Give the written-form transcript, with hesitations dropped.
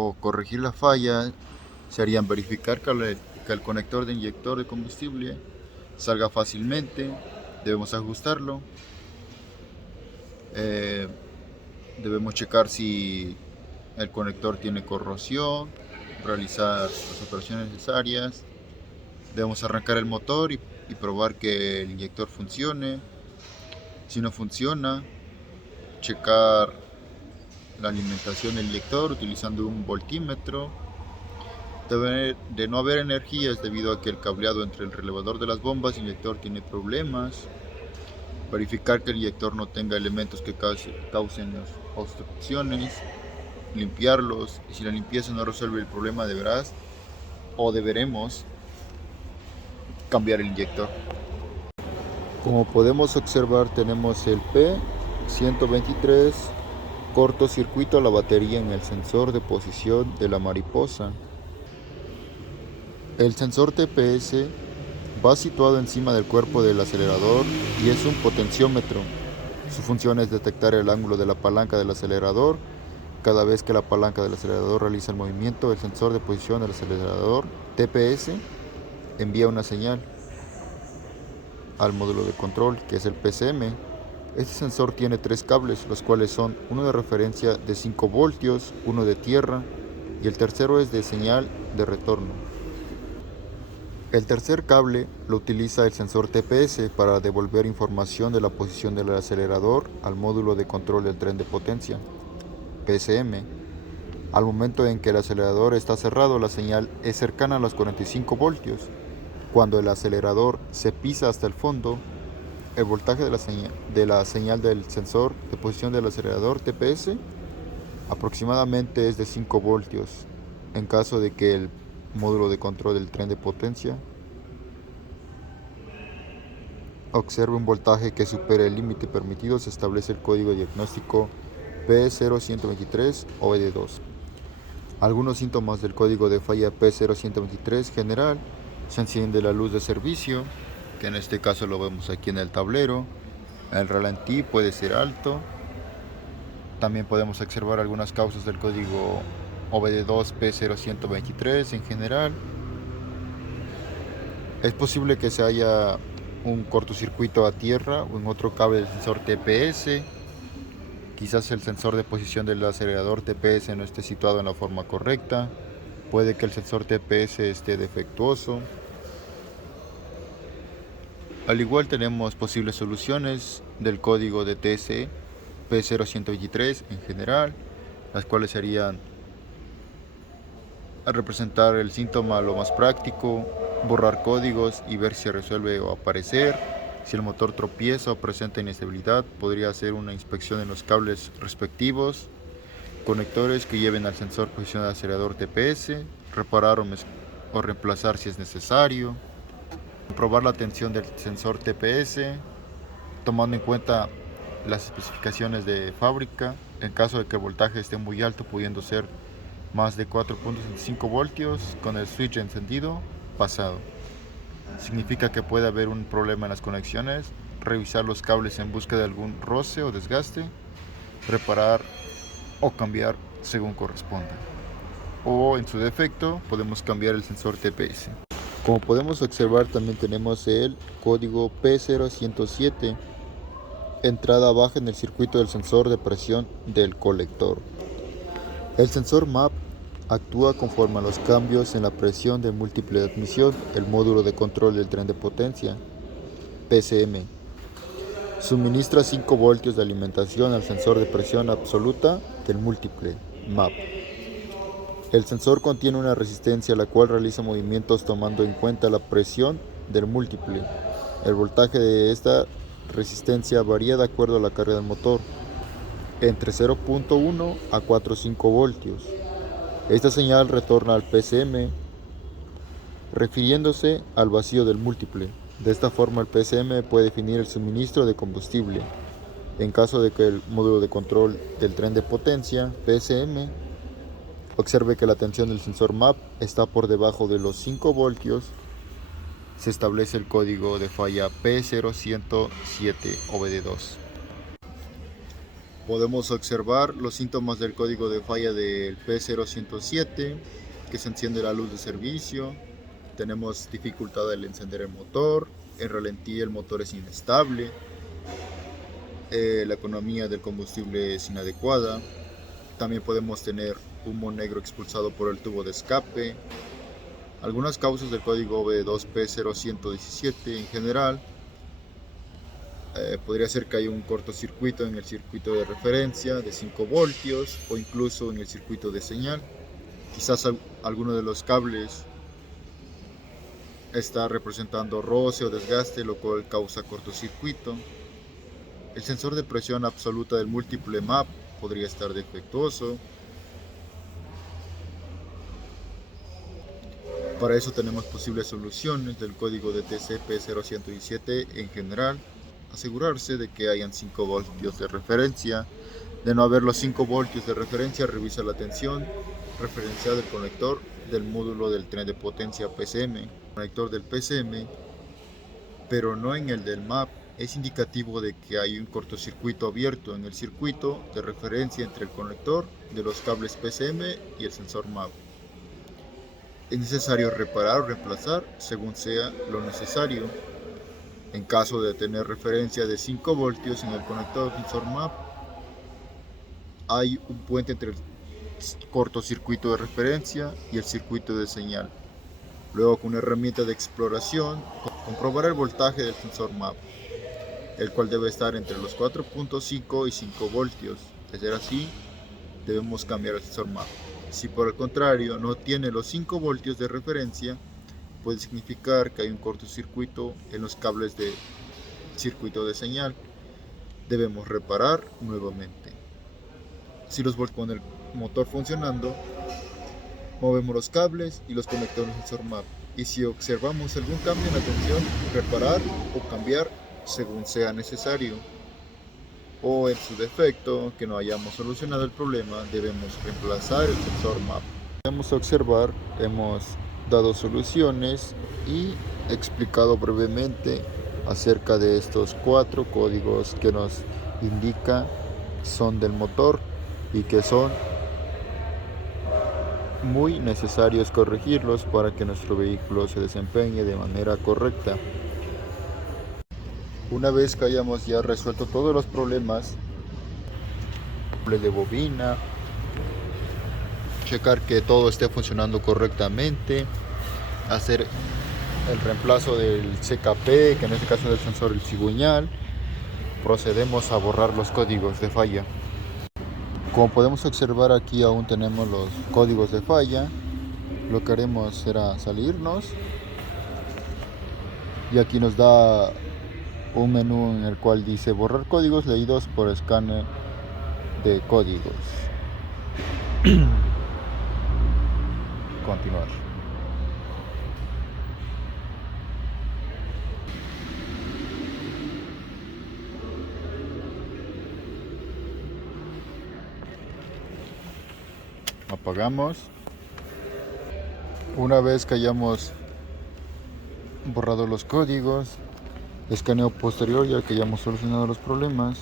o corregir la falla serían verificar que el conector de inyector de combustible salga fácilmente. Debemos ajustarlo. Eh, Debemos checar si el conector tiene corrosión, realizar las operaciones necesarias. Debemos arrancar el motor y probar que el inyector funcione. Si no funciona, checar la alimentación del inyector utilizando un voltímetro. De no haber energía es debido a que el cableado entre el relevador de las bombas y el inyector tiene problemas. Verificar que el inyector no tenga elementos que causen obstrucciones. Limpiarlos, y si la limpieza no resuelve el problema deberemos cambiar el inyector. Como podemos observar, tenemos el P123 cortocircuito a la batería en el sensor de posición de la mariposa. El sensor TPS va situado encima del cuerpo del acelerador y es un potenciómetro. Su función es detectar el ángulo de la palanca del acelerador. Cada vez que la palanca del acelerador realiza el movimiento, el sensor de posición del acelerador TPS envía una señal al módulo de control, que es el PCM. Este sensor tiene 3 cables, los cuales son uno de referencia de 5 voltios, uno de tierra y el tercero es de señal de retorno. El tercer cable lo utiliza el sensor TPS para devolver información de la posición del acelerador al módulo de control del tren de potencia, PCM. Al momento en que el acelerador está cerrado, la señal es cercana a los 45 voltios. Cuando el acelerador se pisa hasta el fondo, el voltaje de la señal del sensor de posición del acelerador TPS aproximadamente es de 5 voltios. En caso de que el módulo de control del tren de potencia observe un voltaje que supere el límite permitido, se establece el código diagnóstico P0123 OBD2. Algunos síntomas del código de falla P0123 general: se enciende la luz de servicio, que en este caso lo vemos aquí en el tablero. El ralentí puede ser alto. También podemos observar algunas causas del código OBD2 P0123 en general. Es posible que se haya un cortocircuito a tierra o en otro cable del sensor TPS. Quizás el sensor de posición del acelerador TPS no esté situado en la forma correcta. Puede que el sensor TPS esté defectuoso. Al igual tenemos posibles soluciones del código de TSE P0123 en general, las cuales serían: al representar el síntoma lo más práctico, borrar códigos y ver si se resuelve o aparecer. Si el motor tropieza o presenta inestabilidad, podría hacer una inspección en los cables respectivos, conectores que lleven al sensor posición del acelerador TPS, reparar o reemplazar si es necesario, comprobar la tensión del sensor TPS, tomando en cuenta las especificaciones de fábrica, en caso de que el voltaje esté muy alto, pudiendo ser más de 4.5 voltios con el switch encendido pasado. Significa que puede haber un problema en las conexiones. Revisar los cables en busca de algún roce o desgaste, reparar o cambiar según corresponda. O en su defecto podemos cambiar el sensor TPS. Como podemos observar, también tenemos el código P0107, entrada baja en el circuito del sensor de presión del colector. El sensor MAP actúa conforme a los cambios en la presión de múltiple de admisión, el módulo de control del tren de potencia, PCM. Suministra 5 voltios de alimentación al sensor de presión absoluta del múltiple, MAP. El sensor contiene una resistencia la cual realiza movimientos tomando en cuenta la presión del múltiple. El voltaje de esta resistencia varía de acuerdo a la carga del motor, entre 0.1 a 4.5 voltios. Esta señal retorna al PCM refiriéndose al vacío del múltiple. De esta forma el PCM puede definir el suministro de combustible. En caso de que el módulo de control del tren de potencia, PSM, observe que la tensión del sensor MAP está por debajo de los 5 voltios, se establece el código de falla P0107 OBD2. Podemos observar los síntomas del código de falla del P0107, que se enciende la luz de servicio, tenemos dificultad al encender el motor, en ralentí el motor es inestable, la economía del combustible es inadecuada, también podemos tener humo negro expulsado por el tubo de escape. Algunas causas del código B2P0117 en general podría ser que haya un cortocircuito en el circuito de referencia de 5 voltios o incluso en el circuito de señal. Quizás alguno de los cables está representando roce o desgaste, lo cual causa cortocircuito. El sensor de presión absoluta del múltiple MAP podría estar defectuoso. Para eso tenemos posibles soluciones del código de TCP0117 en general. Asegurarse de que hayan 5 voltios de referencia. De no haber los 5 voltios de referencia, revisa la tensión referencial del conector del módulo del tren de potencia PCM. Conector del PCM, pero no en el del MAP, es indicativo de que hay un cortocircuito abierto en el circuito de referencia entre el conector de los cables PCM y el sensor MAP. Es necesario reparar o reemplazar según sea lo necesario. En caso de tener referencia de 5 voltios en el conector del sensor MAP, hay un puente entre el cortocircuito de referencia y el circuito de señal. Luego, con una herramienta de exploración, comprobar el voltaje del sensor MAP, el cual debe estar entre los 4.5 y 5 voltios. De ser así, debemos cambiar el sensor MAP. Si por el contrario no tiene los 5 voltios de referencia, puede significar que hay un cortocircuito en los cables de circuito de señal. Debemos reparar nuevamente. Si los con el motor funcionando, movemos los cables y los conectores del sensor MAP. Y si observamos algún cambio en la tensión, reparar o cambiar según sea necesario. O en su defecto, que no hayamos solucionado el problema, debemos reemplazar el sensor MAP. Podemos observar, hemos dado soluciones y explicado brevemente acerca de estos 4 códigos que nos indica son del motor y que son muy necesarios corregirlos para que nuestro vehículo se desempeñe de manera correcta. Una vez que hayamos ya resuelto todos los problemas de bobina, checar que todo esté funcionando correctamente, hacer el reemplazo del CKP, que en este caso es el sensor del cigüeñal, procedemos a borrar los códigos de falla. Como podemos observar, aquí aún tenemos los códigos de falla. Lo que haremos será salirnos y aquí nos da un menú en el cual dice borrar códigos leídos por escáner de códigos. Continuar. Apagamos. Una vez que hayamos borrado los códigos, escaneo posterior ya que hayamos solucionado los problemas,